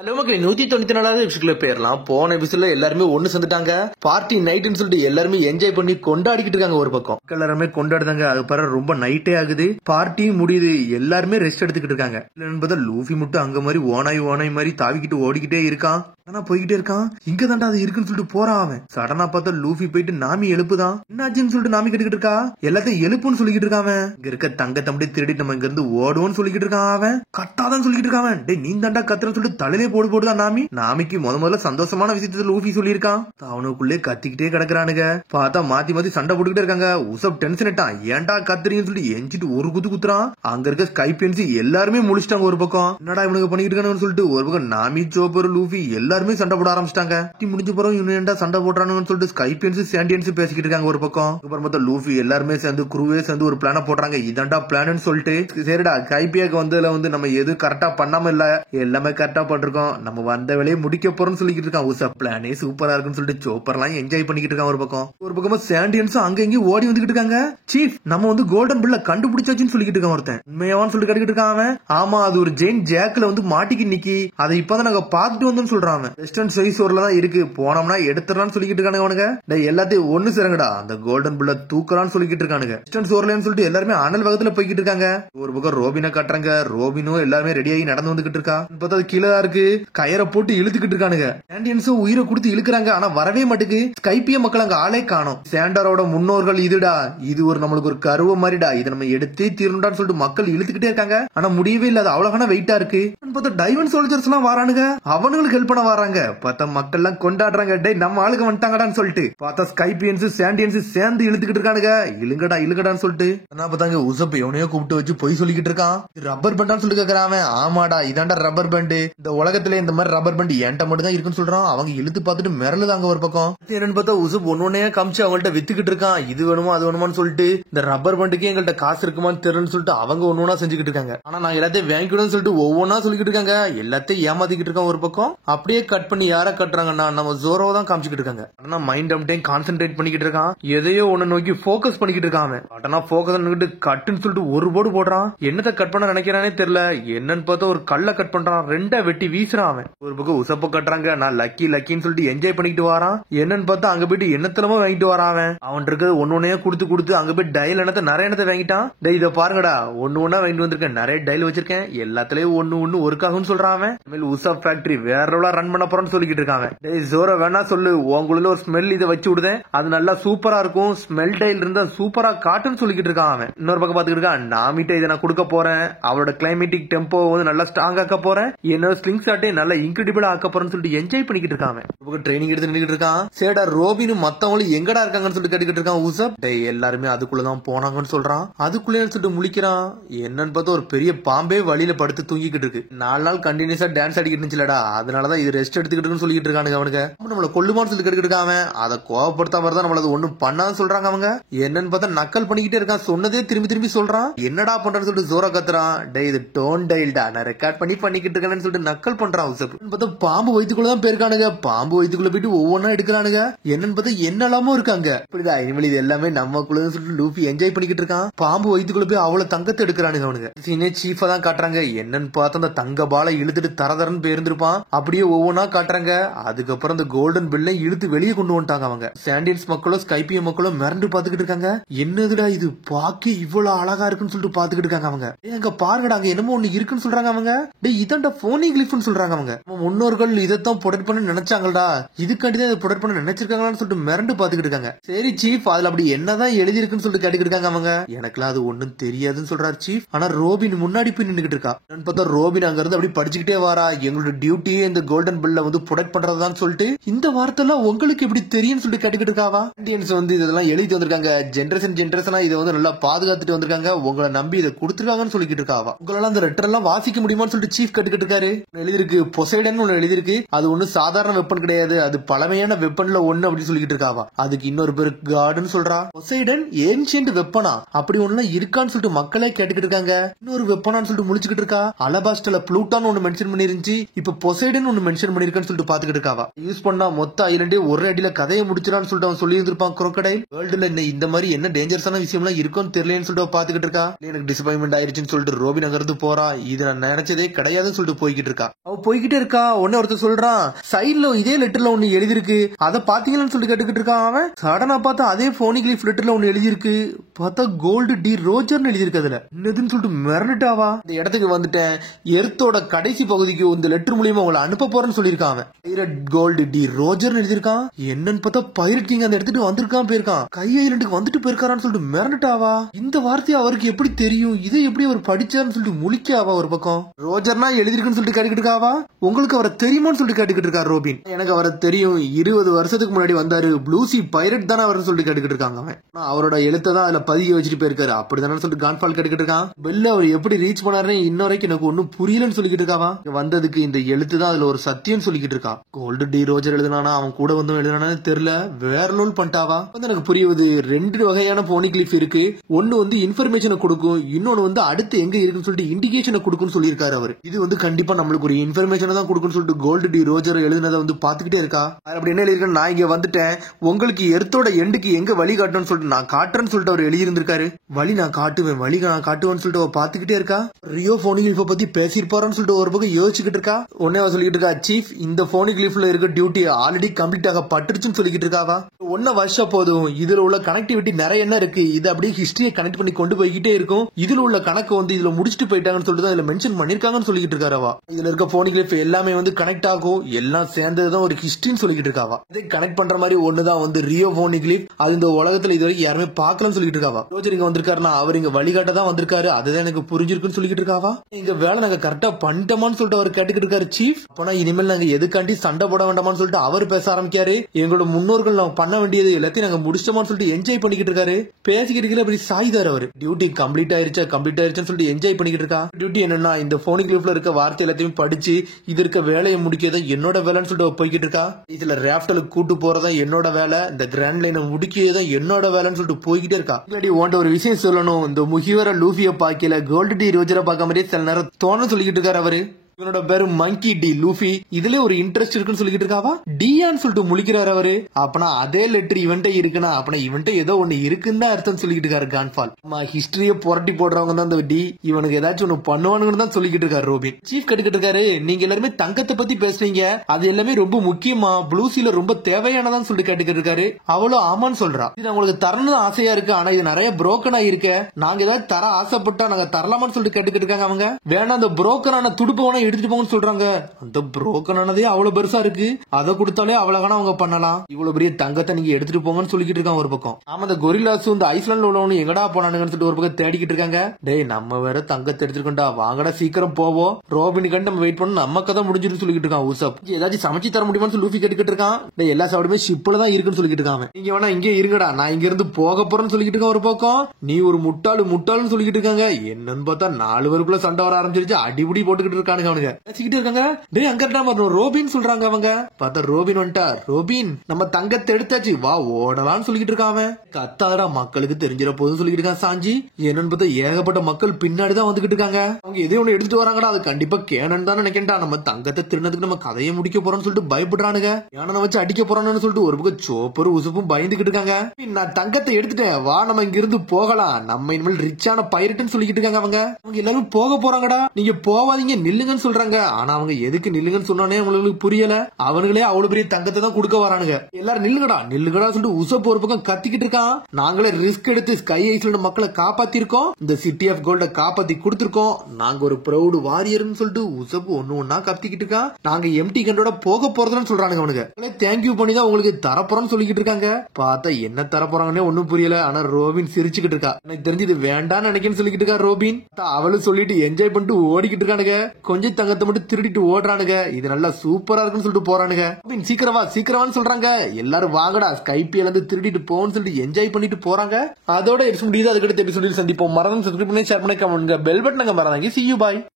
Hello மக்களே, 194வது எபிசோட்ல போயிடலாம். போன எபிசோட்ல எல்லாருமே ஒண்ணு சேர்ந்துட்டாங்க. பார்ட்டி நைட்னு சொல்லிட்டு எல்லாருமே என்ஜாய் பண்ணி கொண்டாடிக்கிட்டு இருக்காங்க. ஒரு பக்கம் எல்லாருமே கொண்டாடுதாங்க. அது பிறகு ரொம்ப நைட்டே ஆகுது, பார்ட்டி முடியுது, எல்லாருமே ரெஸ்ட் எடுத்துக்கிட்டு இருக்காங்க. இல்லன்னு லூஃபி மட்டும் அங்க மாதிரி ஓனாய் மாதிரி தாவிக்கிட்டு ஓடிக்கிட்டே இருக்கான். ஆனா போய்கிட்டே இருக்கான். இங்க தாண்டா அது இருக்குன்னு சொல்லிட்டு போறான் அவன். சடனா பார்த்தா லூஃபி போயிட்டு நாமி எழுப்புதான். என்னாச்சுன்னு சொல்லிட்டு நாமி கேட்டுக்கிட்டு இருக்கா. எல்லாத்தையும் எழுப்புன்னு சொல்லிக்கிட்டு இருக்கான். இங்க இருக்க தங்க தம்பி திருடி நம்ம இங்க இருந்து ஓடுவோம்னு சொல்லிக்கிட்டு இருக்கான். அவன் கட்டாதான் சொல்லிக்கிட்டு இருக்கான். டே நீ தாண்டா கத்துறன்னு சொல்லிட்டு தலையிலே போடுதான் நாமிக்கு முதல்ல சந்தோஷமான விஷயத்த லூஃபி சொல்லியிருக்கான். அவனுக்குள்ளே கத்திக்கிட்டே கிடக்குறானுங்க. பார்த்தா மாத்தி சண்டை போட்டுக்கிட்டே இருக்காங்க. உசப் டென்ஷன் ஆயிட்டான். ஏன்டா கத்துறீங்கன்னு சொல்லி எஞ்சிட்டு ஒரு குத்துறான். அங்க இருக்க ஸ்கைபியன்ஸ் எல்லாருமே முடிச்சிட்டாங்க. ஒரு பக்கம் என்னடா இவனுக்கு பண்ணிக்கிட்டு இருக்கானு சொல்லிட்டு ஒரு பக்கம் நாமி, சோப்பர், லூஃபி எல்லாருமே சண்டை போட ஆரம்பிச்சிட்டாங்க. முடிஞ்ச பிறகு இவன் சண்டை போடுறானுன்னு சொல்லிட்டு ஸ்கைபியன்ஸ் சாண்டியன்ஸ் பேசிக்கிட்டு இருக்காங்க. ஒரு பக்கம் அப்புறம் பார்த்தா லூஃபி எல்லாருமே சேர்ந்து குரூவே சேர்ந்து ஒரு பிளான போடுறாங்க. இதாண்டா பிளான்னு சொல்லிட்டு சரிடா கைப்பியாக்கு வந்து நம்ம எது கரெக்டா பண்ணாம இல்ல, எல்லாமே கரெக்டா பண்றோம், நம்ம வந்த வேலையை முடிக்க போறோம்னு சொல்லிக்கிட்டு இருக்கான். உசா பிளானே சூப்பரா இருக்குன்னு சொல்லிட்டு சோப்பர்லாம் என்ஜாய் பண்ணிக்கிட்டு இருக்கான். ஒரு பக்கமா சாண்டியன்ஸும் அங்க இங்கேயும் ஓடி வந்துகிட்டு இருக்காங்க. சீஃப் நம்ம கோல்டன் பில்ல கண்டுபிடிச்சாச்சுன்னு சொல்லிக்கிட்டு இருக்கான். ஒருத்தன் உண்மையாவான்னு சொல்லிட்டு கேட்டுக்கிட்டு இருக்கான். அவன் ஆமா அது ஒரு ஜெயின் ஜாக்ல மாட்டிக்கு நிக்கி, அதை இப்பதான் நாங்க பாத்துட்டு வந்தோம்னு சொல்றான். வெஸ்டர்ன் சைஸோர்ல தான் இருக்கு, போனோம்னா எடுத்துறான்னு சொல்லிக்கிட்டு இருக்கானுங்க. அவனுங்க எல்லாத்தையும் ஒண்ணு சேருங்கடா, அந்த கோல்டன் பில்ல தூக்கலான்னு சொல்லிக்கிட்டு இருக்கானுங்க. வெஸ்டர்ன் சோர்லன்னு சொல்லிட்டு எல்லாருமே அனல் வகத்துல போய்கிட்டு இருக்காங்க. ஒரு பக்கம் ரோபினை கட்டுறாங்க. ரோபினும் எல்லாருமே ரெடியாகி நடந்து வந்துகிட்டு இருக்கா. பார்த்தா கீழே இருக்கு, கயிறை போட்டு இழுத்துக்கிட்டு இருக்கானுங்க. சாண்டியன்ஸும் உயிரை கொடுத்து இழுக்கிறாங்க. ஆனா வரவே மாட்டுக்கு. ஸ்கைப்பிய மக்கள் அங்க ஆளே காணும். சாண்டரோட முன்னோர்கள் இதுடா, இது ஒரு நம்மளுக்கு ஒரு கருவ மாதிரிடா, இதை நம்ம எடுத்தே தீரணும்டான்னு சொல்லிட்டு மக்கள் இழுத்துக்கிட்டே இருக்காங்க. ஆனா முடியவே இல்ல, அது அவ்வளவு வெயிட்டா இருக்கு. பார்த்தா டைமண்ட் சோல்ஜர்ஸ் எல்லாம் வரானுங்க. அவனுங்களுக்கு ஹெல்ப் பண்ண வராங்க. பார்த்தா மக்கள் எல்லாம் கொண்டாடுறாங்க. டே நம்ம ஆளுக்கு வந்துட்டாங்கடான்னு சொல்லிட்டு பார்த்தா ஸ்கைபியன்ஸ் சாண்டியன்ஸ் சேர்ந்து இழுத்துக்கிட்டு இருக்கானுங்க. இழுங்கடான்னு சொல்லிட்டு பார்த்தாங்க. உசப் எவனையோ கூப்பிட்டு வச்சு பொய் சொல்லிக்கிட்டு இருக்கான். ரப்பர் பேண்டான்னு சொல்லி கேக்குறான். ஆமாடா இதாண்டா ரப்பர் பேண்ட், இந்த உலகத்துல இந்த மாதிரி ரப்பர் பேண்ட் என்கிட்ட மட்டும் தான் இருக்குன்னு சொல்றான். அவங்க இழுத்து பார்த்துட்டு மிரளுதாங்க. ஒரு பக்கம் என்னன்னு பார்த்தா உசப் ஒன்னொன்னே காமிச்சு அவங்கள்ட்ட வித்துக்கிட்டு இருக்கான். இது வேணுமா அது வேணுமான்னு சொல்லிட்டு இந்த ரப்பர் பேண்டுக்கு எங்கள்கிட்ட காசு இருக்குமான்னு தெரியலன்னு சொல்லிட்டு அவங்க ஒன்னொன்னா செஞ்சுக்கிட்டு இருக்காங்க. ஆனா நான் எல்லாத்தையும் வாங்கிக்கணும்னு சொல்லிட்டு ஒவ்வொன்னா சொல்லிக்கிட்டு இருக்காங்க. எல்லாத்தையும் ஏமாத்திக்கிட்டு இருக்கான். ஒரு பக்கம் அப்படியே கட் பண்ணி யார கட்டுறாங்கன்னா நம்ம ஜோரோவை தான் காமிச்சிட்டு இருக்காங்க. ஆனா மைண்ட் அப்படியே கான்சென்ட்ரேட் பண்ணிக்கிட்டு இருக்கான். எதையோ ஒண்ணு நோக்கி போக்கஸ் பண்ணிக்கிட்டு இருக்கான். ஆனா போக்கஸ் கட்டுன்னு சொல்லிட்டு ஒரு போர்டு போடுறான். என்னத்தை கட் பண்ண நினைக்கிறானே தெரியல. என்னன்னு பார்த்தா ஒரு கல்ல கட் பண்றான். ரெண்டா வெட்டி வீசுறான். அவன் ஒரு பக்கம் உசப்ப கட்டுறாங்க. நான் லக்கின்னு சொல்லிட்டு என்ஜாய் பண்ணிட்டு வரான். என்னன்னு பார்த்தா அங்க போயிட்டு என்னத்தனமோ வாங்கிட்டு வரான். அவன் இருக்கிறது ஒன்னொன்னே கொடுத்து அங்க போய் டைல் நிறைய எண்ணத்தை வாங்கிட்டான். இதை பாருங்கடா, ஒண்ணு வாங்கிட்டு வந்திருக்கேன், நிறைய டைல் வச்சிருக்கேன், எல்லாத்துலயும் ஒண்ணு ஒர்க்காகும் சொல்றான். உசப் ஃபேக்டரி வேற ரன் பண்ண போறோம்னு சொல்லிக்கிட்டு இருக்காங்க. ஜோரோ வேணா சொல்லு, உங்களுள்ள ஒரு ஸ்மெல் இதை வச்சு விடுதேன், அது நல்லா சூப்பரா இருக்கும், ஸ்மெல் டைல் இருந்தா சூப்பரா காட்டுன்னு சொல்லிக்கிட்டு இருக்கான். அவன் இன்னொரு பக்கம் பாத்துக்கிட்டு இருக்கான். நாமிட்ட இதை நான் கொடுக்க போறேன், அவரோட கிளைமேட்டிக் டெம்போ நல்லா ஸ்ட்ராங் ஆக்க போறேன், என்னோட ஸ்லிங் ஷாட்டை நல்லா இன்கிரெடிபிளா ஆக்க போறேன்னு சொல்லிட்டு என்ஜாய் பண்ணிக்கிட்டு இருக்கான். ட்ரைனிங் எடுத்து நின்றுட்டு இருக்கான். சேடா ரோபின் மத்தவங்களும் எங்கடா இருக்காங்கன்னு சொல்லிட்டு கேட்டுக்கிட்டு இருக்கான். உசப் எல்லாருமே அதுக்குள்ளதான் போனாங்கன்னு சொல்றான். அதுக்குள்ளே சொல்லிட்டு முழிக்கிறான். என்னன்னு பார்த்தா ஒரு பெரிய பாம்பே வழியில படுத்து தூங்கிக்கிட்டு இருக்கு. 4 நாள் கண்டினியூஸா டான்ஸ் ஆடிக்கிட்டு இருந்துச்சுலடா, அதனாலதான் இது ரெஸ்ட் எடுத்துக்கிட்டு சொல்லிட்டு இருக்கானுங்க. அவனுக்கு நம்மள கொல்லுமான்னு சொல்லி கேட்டுக்கிட்டு இருக்கான். அதை கோவப்படுத்தாம தான் நம்மள ஒண்ணு பண்ணான்னு சொல்றாங்க. அவங்க என்னன்னு பார்த்தா நக்கல் பண்ணிக்கிட்டே இருக்கான். சொன்னதே திரும்பி சொல்றான். என்னடா பண்றான்னு சொல்லிட்டு ஜோரா கத்துறான். டே இது டோன் டைல்டா, நான் ரெக்கார்ட் பண்ணிக்கிட்டு இருக்கேன்னு சொல்லிட்டு நக்கல் பண்றான். பார்த்தா பாம்பு வயிற்றுக்குள்ளதான் போயிருக்கானுங்க. பாம்பு வயிற்றுக்குள்ள போயிட்டு ஒவ்வொன்னா எடுக்கிறானுங்க. என்னன்னு பார்த்தா என்னெல்லாமோ இருக்காங்க. இப்படிதான் இனிமேல் இது எல்லாமே நம்மக்குள்ள சொல்லிட்டு லூஃபி என்ஜாய் பண்ணிக்கிட்டு இருக்கான். பாம்பு வயிற்றுக்குள்ள போய் அவ்வளவு தங்கத்தை எடுக்கிறானுங்க. அவனுங்க சீனே சீஃபா தான் காட்டுறாங்க. என்னன்னு பார்த்தா அந்த தங்க பாலை இழுத்துட்டு தரதரன்னு போயிருந்திருப்பான். அப்படியே ஒவ்வொன்னா காட்டுறாங்க. அதுக்கப்புறம் அந்த கோல்டன் பில்லை இழுத்து வெளியே கொண்டு வந்துட்டாங்க. அவங்க சாண்டியன்ஸ் மக்களும் ஸ்கைப்பிய மக்களும் மிரண்டு பாத்துக்கிட்டு இருக்காங்க. என்னதுடா இது பாக்க இவ்வளவு அழகா இருக்குன்னு சொல்லிட்டு பாத்துக்கிட்டு இருக்காங்க. அவங்க அங்க பாருங்கடா, அங்க என்னமோ ஒண்ணு இருக்குன்னு சொல்றாங்க. அவங்க இதாண்டா போனி கிளிஃப்னு சொல்றாங்க. அவங்க முன்னோர்கள் இதைத்தான் ப்ரொடெக்ட் பண்ண நினைச்சாங்கடா, இதுக்காண்டிதான் இதை ப்ரொடெக்ட் பண்ண நினைச்சிருக்காங்களான்னு சொல்லிட்டு மிரண்டு பாத்துக்கிட்டு இருக்காங்க. சரி சீஃப், அதுல அப்படி என்னதான் எழுதி இருக்குன்னு சொல்லிட்டு கேட்டுக்கிட்டு இருக்காங்க. அவங்க எனக்குலாம் அது ஒண்ணும் தெரியாதுன்னு சொல்றாரு சீஃப். ஆனா ரோபின் முன்னாடி போய் நின்னுகிட்டு இருக்கா. பார்த்தா ரோபின் அங்க இருந்து அப்படி படிச்சுக்கிட்டே வாரா. எங்களோட டியூட்டியே இந்த கோல்டன் பில்ல ப்ரொடெக்ட் பண்றதுதான் சொல்லிட்டு இந்த வார்த்தை எல்லாம் உங்களுக்கு எப்படி தெரியும் சொல்லிட்டு கேட்டுக்கிட்டு இருக்காவா. இந்தியன்ஸ் இதெல்லாம் எழுதி வந்திருக்காங்க. ஜெனரேஷனா இதை நல்லா பாதுகாத்துட்டு வந்திருக்காங்க. உங்களை நம்பி இதை கொடுத்துருக்காங்கன்னு சொல்லிட்டு இருக்காவா. உங்களால அந்த லெட்டர் எல்லாம் வாசிக்க முடியுமான்னு சொல்லிட்டு சீஃப் கேட்டுக்கிட்டு இருக்காரு. எழுதிருக்கு பொசைடன் ஒண்ணு எழுதிருக்கு. அது ஒண்ணு சாதாரண வெப்பன் கிடையாது, அது பழமையான வெப்பன்ல ஒண்ணு அப்படின்னு சொல்லிட்டு இருக்காவா. அதுக்கு இன்னொரு பேரு காடுன்னு சொல்றா. பொசைடன் ஏன்ஷியன்ட் வெப்பனா அப்படி ஒண்ணு இருக்கான்னு சொல்லிட்டு மக்களே கேட்டுக்கிட்டு இருக்காங்க. இன்னொரு வெப்பனான்னு சொல்லிட்டு முழிச்சுக்கிட்டு இருக்கா. அலபாஸ்டர்ல ப்ளூட்டான் ஒண்ணு மென்ஷன் பண்ணிருந்துச்சு, இப்ப பொசைடன் ஒண்ணு மென்ஷன் மென்ஷன் பண்ணிருக்கான்னு சொல்லிட்டு பாத்துக்கிட்டு இருக்காவா. யூஸ் பண்ணா மொத்த ஐலண்டே ஒரு அடியில கதையை முடிச்சிடான்னு சொல்லிட்டு அவன் சொல்லி இருந்திருப்பான். crocodile வேர்ல்டுல இந்த மாதிரி என்ன டேஞ்சரஸான விஷயம் எல்லாம் இருக்கும்னு தெரியலன்னு சொல்லிட்டு பாத்துக்கிட்டு இருக்கா. எனக்கு டிசப்பாயின்மெண்ட் ஆயிருச்சுன்னு சொல்லிட்டு ரோபின் அங்க இருந்து போறா. இது நான் நினைச்சதே கிடையாதுன்னு சொல்லிட்டு போய்கிட்டு இருக்கா. அவ போய்கிட்டே இருக்கா. உடனே ஒருத்தர் சொல்றான், சைட்ல இதே லெட்டர்ல ஒண்ணு எழுதிருக்கு, அதை பாத்தீங்கன்னு சொல்லிட்டு கேட்டுக்கிட்டு இருக்கான். அவன் சடனா பார்த்தா அதே போனிகிலிஃப் லெட்டர்ல ஒண்ணு எழுதிருக்கு. பார்த்தா கோல்டு டி ரோஜர்னு எழுதிருக்கு. அதுல என்னதுன்னு சொல்லிட்டு மிரண்டுட்டாவா. இந்த இடத்துக்கு வந்துட்டேன், எர்த்தோட கடைசி பகுதிக்கு இந்த லெட்டர் மூலியமா உங்களை அனுப்ப போறேன்னு சொல்லியிருக்கான். பைரட் கோல்டு டி ரோஜர்னு எழுதிருக்கான். என்னன்னு பார்த்தா பைரட் கிங் அந்த இடத்துக்கு வந்திருக்கான், போயிருக்கான். கை ஐலண்டுக்கு வந்துட்டு போயிருக்காரான்னு சொல்லிட்டு மிரண்டுட்டாவா. இந்த வார்த்தையை அவருக்கு எப்படி தெரியும், இதை எப்படி அவர் படிச்சாருன்னு சொல்லிட்டு முழிக்காவா. ஒரு பக்கம் ரோஜர்னா எழுதிருக்குன்னு சொல்லிட்டு கேட்டுக்கிட்டு இருக்காவா. உங்களுக்கு அவரை தெரியுமான்னு சொல்லிட்டு கேட்டுக்கிட்டு இருக்காரு ரோபின். எனக்கு அவரை தெரியும், 20 வருஷத்துக்கு முன்னாடி வந்தாரு, ப்ளூசி பைரட் தானே அவர்னு சொல்லிட்டு கேட்டுக்கிட்டு இருக்காங்க. அவன் அவரோட எழுத்தை தான் அதுல பதிய வச்சுட்டு போயிருக்காரு, அப்படிதானு சொல்லிட்டு கான்ஃபால் கேட்டுக்கிட்டு இருக்கான். பெல்ல அவர் எப்படி ரீச் பண்ணாருன்னு இன்னொரைக்கு எனக்கு ஒன்னும் புரியலன்னு சொல்லிக்கிட்டு இருக்காவா. வந்ததுக்கு இந்த எழுத்து தான் அதுல ஒரு சத்தியம் சொல்லிக்கிட்டு இருக்கான். கோல்டு டி ரோஜர் எழுதுனானா அவன் கூட வந்து எழுதுனானு தெரியல, வேற லோல் பண்ணிட்டாவா. வந்து எனக்கு புரியுது, 2 வகையான போனிகிலிஃப் இருக்கு. ஒன்னு வந்து இன்ஃபர்மேஷனை கொடுக்கும், இன்னொன்னு வந்து அடுத்து எங்க இருக்குன்னு சொல்லிட்டு இண்டிகேஷனை கொடுக்கும்னு சொல்லியிருக்காரு அவரு. இது வந்து கண்டிப்பா நம்மளுக்கு ஒரு இன்ஃபர்மேஷனை தான் கொடுக்கும்னு சொல்லிட்டு கோல்டு டி ரோஜர் எழுதுனதை வந்து பாத்துக்கிட்டே இருக்கா. அப்படி என்ன எழுதிருக்கேன், நான் இங்க வந்துட்டேன், உங்களுக்கு எர்த்தோட எண்டுக்கு எங்க வழி காட்டணும்னு சொல்லிட்டு நான் காட்டுறேன்னு சொல்லிட்டு அவர் எழுதியிருந்திருக்காரு. வழி நான் காட்டுவேன், வழி நான் காட்டுவேன்னு சொல்லிட்டு அவ பாத்துக்கிட்டே இருக்கா. ரியோ போனிகிலிஃபை பத்தி பேசியிருப்பாரான்னு சொல்லிட்டு ஒரு பக்கம் யோசிச்சுக்கிட்டு இருக்கா. உடனே அவ சொல்லிட்டு இருக்கா, சீஃப் இந்த போனிகிலிஃப்ல இருக்க டியூட்டி ஆல்ரெடி கம்ப்ளீட் ஆக பட்டுருச்சுன்னு சொல்லிக்கிட்டு இருக்காவா. 1 வருஷம் போதும், இதுல உள்ள கனெக்டிவிட்டி நிறைய என்ன இருக்கு, இது அப்படியே ஹிஸ்டரியை கனெக்ட் பண்ணி கொண்டு போய்கிட்டே இருக்கும். இதுல உள்ள கணக்கு வந்து இதுல முடிச்சுட்டு போயிட்டாங்கன்னு சொல்லிட்டு இதுல மென்ஷன் பண்ணிருக்காங்கன்னு சொல்லிட்டு இருக்காரவா. இதுல இருக்க போனிகிலிஃப் எல்லாமே வந்து கனெக்ட் ஆகும், எல்லாம் சேர்ந்ததுதான் ஒரு ஹிஸ்டரின்னு சொல்லிட்டு இருக்காவா. இதை கனெக்ட் பண்ற மாதிரி ஒண்ணுதான் வந்து ரியோ போனிகிலிஃப். அது இந்த உலகத்துல இது வரைக்கும் யாருமே பார்க்கலன்னு சொல்லிட்டு இருக்காவா. ரோஜர் இங்க வந்திருக்காருன்னா அவர் இங்க வழிகாட்ட தான் வந்திருக்காரு, அதுதான் எனக்கு புரிஞ்சிருக்குன்னு சொல்லிட்டு இருக்காவா. இங்க வேலை நாங்க கரெக்டா பண்ணிட்டோமான்னு சொல்லிட்டு அவர் கேட்டுக்கிட்டு இருக்காரு சீஃப். அப்பனா இனிமேல் நாங்க எதுக்காண்டி சண்டை போட வேண்டாமான்னு சொல்லிட்டு அவர் பேச ஆரம்பிக்காரு. எங்களோட முன்னோர்கள் நாங்க பண்ண வேண்டியது எல்லாத்தையும் நாங்க முடிச்சிட்டோமான்னு சொல்லிட்டு என்ஜாய் பண்ணிக்கிட்டு இருக்காரு. பேசிக்கிட்டு இருக்கிற அப்படி சாய்தார் அவர். டியூட்டி கம்ப்ளீட் ஆயிருச்சுன்னு சொல்லிட்டு என்ஜாய் பண்ணிக்கிட்டு இருக்கா. டியூட்டி என்னன்னா இந்த போனிகிலிஃப்ல இருக்க வார்த்தை எல்லாத்தையும் படிச்சு இது இருக்க வேலையை முடிக்கதான் என்னோட வேலைன்னு சொல்லிட்டு போய்கிட்டு இருக்கா. இதுல ராப்டலுக்கு கூட்டு போறதா என்னோட வேலை, இந்த கிராண்ட் லைனை முடிக்கதான் என்னோட வேலைன்னு சொல்லிட்டு போய்கிட்டே இருக்கா. முன்னாடி உன்ட ஒரு விஷயம் சொல்லணும், இந்த முகிவர லூஃபிய பாக்கல கோல்டு டி ரோஜரை பார்க்க மாதிரி சில நேரம் தோணு சொல்லிக்கிட்டு இருக்காரு அவரு. இவனோட பேரு மங்கி டி லூஃபி. இதுல ஒரு இன்ட்ரெஸ்ட் இருக்குன்னு சொல்லிட்டு இருக்காவா. டியான்னு சொல்லிட்டு முழிக்கிறாரு அவரு. அப்பனா அதே லெட்டர் இவன்ட்ட இருக்குன்னா அப்பனா இவன்ட்ட ஏதோ ஒண்ணு இருக்குன்னு அர்த்தம் சொல்லிட்டு இருக்காரு கான்ஃபால். ஹிஸ்டரிய புரட்டி போடுறவங்க தான் இந்த டி, இவனுக்கு ஏதாச்சும் ஒண்ணு பண்ணுவானுங்கன்னு தான் சொல்லிட்டு இருக்காரு ரோபின். சீஃப் கேட்டுக்கிட்டு இருக்காரு, நீங்க எல்லாருமே தங்கத்தை பத்தி பேசுறீங்க, அது எல்லாமே ரொம்ப முக்கியமா, ப்ளூசில ரொம்ப தேவையானதான் சொல்லிட்டு கேட்டுக்கிட்டு இருக்காரு. அவளோ ஆமான்னு சொல்றா. இது உங்களுக்கு தரணும் ஆசையா இருக்கு, ஆனா இது நிறைய புரோக்கன் ஆயிருக்கு, நாங்க ஏதாவது தர ஆசைப்பட்டா நாங்க தரலாமான்னு சொல்லிட்டு கேட்டுக்கிட்டு இருக்காங்க அவங்க. வேணா அந்த புரோக்கரான துடுப்பவனை எடுத்துட்டு போங்கன்னு சொல்றாங்க. அந்த புரோக்கன் ஆனதே அவ்வளவு பெருசா இருக்கு, அதை கொடுத்தாலே அவ்வளவுதான அவங்க பண்ணலாம். இவ்வளவு பெரிய தங்கத்தை நீங்க எடுத்துட்டு போங்கன்னு சொல்லிக்கிட்டு இருக்காங்க ஒரு பக்கம். ஆமா, இந்த கொரில்லாஸும் இந்த ஐஸ்லாண்ட்ல உள்ளவனு எங்கடா போனானுங்கன்னு சொல்லிட்டு ஒரு பக்கம் தேடிக்கிட்டு இருக்காங்க. டேய் நம்ம வேற தங்கத்தை எடுத்துருக்கோம்டா, வாங்கடா சீக்கிரம் போவோம், ரோபினுக்கு நம்ம வெயிட் பண்ண நம்ம கதை முடிஞ்சிட்டு சொல்லிட்டு இருக்கான். ஊசப் ஏதாச்சும் சமைச்சு தர முடியுமான்னு சொல்லி லூஃபி கேட்டுக்கிட்டு இருக்கான். டேய் எல்லா சாப்பிடுமே ஷிப்ல தான் இருக்குன்னு சொல்லிட்டு இருக்காங்க. நீங்க வேணா இங்கே இருங்கடா, நான் இங்க இருந்து போக போறேன்னு சொல்லிட்டு இருக்கேன் ஒரு பக்கம். நீ ஒரு முட்டாளுன்னு சொல்லிட்டு இருக்காங்க. என்னன்னு பார்த்தா 4 பேருக்குள்ள சண்டை வர ஆரம்பிச்சிருச்சு, அடிபுடி போட்டுக்கிட்டு இருக்கானுங்க அவனுங்க. இருக்காங்க. டேய் அங்கடா ரோபின் சொல்றாங்க அவங்க. பார்த்தா ரோபின் வந்துட்டா. ரோபின் நம்ம தங்கத்தை எடுத்தாச்சு, வா ஓடலாம்னு சொல்லிட்டு இருக்கான் அவன். கத்தாதடா மக்களுக்கு தெரிஞ்சிட போதுன்னு சொல்லிட்டு இருக்கான் சாஞ்சி. என்னன்னு பார்த்தா ஏகப்பட்ட மக்கள் பின்னாடிதான் வந்துகிட்டு இருக்காங்க. அவங்க எதோ ஒண்ணு எடுத்துட்டு வராங்கடா, அது கண்டிப்பா கேனன் தான் நினைக்கிறா. நம்ம தங்கத்தை திருநதுக்கு நம்ம கதையை முடிக்க போறோம்னு சொல்லிட்டு பயப்படுறானுங்க. யானை வச்சு அடிக்க போறான்னு சொல்லிட்டு ஒரு பக்கம் சோப்பரும் உசுப்பும் பயந்துகிட்டு இருக்காங்க. நான் தங்கத்தை எடுத்துட்டேன், வா நம்ம இங்க இருந்து போகலாம், நம்ம இனிமேல் ரிச்சான பைரட்னு சொல்லிட்டு இருக்காங்க அவங்க. அவங்க எல்லாரும் போக போறாங்கடா, நீங்க போவாதீங்க நில்லுங்கன்னு சொல்றாங்க. ஆனா அவங்க எதுக்கு நில்லுங்கன்னு சொன்னானே உங்களுக்கு புரியல. அவனுங்களே அவ்வளவு பெரிய தங்கத்தை தான் கொடுக்க வரானுங்க. எல்லாரும் நில்லுங்கடா சொல்லிட்டு உசப் ஒரு பக்கம் கத்திக்கிட்டு இருக்கான். நாங்களே ரிஸ்க் எடுத்து ஸ்கை ஐஸ்லாண்ட் மக்களை காப்பாத்திருக்கோம், இந்த சிட்டி ஆஃப் கோல்ட காப்பாத்தி கொடுத்திருக்கோம், நாங்க ஒரு ப்ரௌட் வாரியர்னு சொல்லிட்டு உசப் ஒண்ணா கத்திக்கிட்டு இருக்கான். நாங்க எம்டி கண்டோட போக போறதுன்னு சொல்றானுங்க அவனுங்க. தேங்க்யூ பண்ணி தான் உங்களுக்கு தரப்போறோம்னு சொல்லிக்கிட்டு இருக்காங்க. பார்த்தா என்ன தரப்போறாங்கன்னே ஒண்ணும் புரியல. ஆனா ரோபின் சிரிச்சுக்கிட்டு இருக்கா. எனக்கு தெரிஞ்சது வேண்டான்னு நினைக்கிறேன்னு சொல்லிக்கிட்டு இருக்கா ரோபின். அவளும் சொல்லிட்டு என்ஜாய் பண்ணிட்டு ஓடிக்கிட்டு இருக்கானுங்க. கொஞ்சம் தங்கத்தை மட்டும் திருடிட்டு ஓடுறானுங்க. இது நல்லா சூப்பரா இருக்குன்னு சொல்லிட்டு போறானுங்க. சீக்கிரமான்னு சொல்றாங்க. எல்லாரும் வாங்கடா ஸ்கைபில இருந்து திருடிட்டு போன்னு சொல்லிட்டு என்ஜாய் பண்ணிட்டு போறாங்க. அதோட முடியுது. அதுக்கடுத்த எபிசோடில் சந்திப்போம். மறந்து சப்ஸ்கிரைப் பண்ணி ஷேர் பண்ணி கமெண்ட் பெல் பட்டனை மறந்தாங்க. See you bye.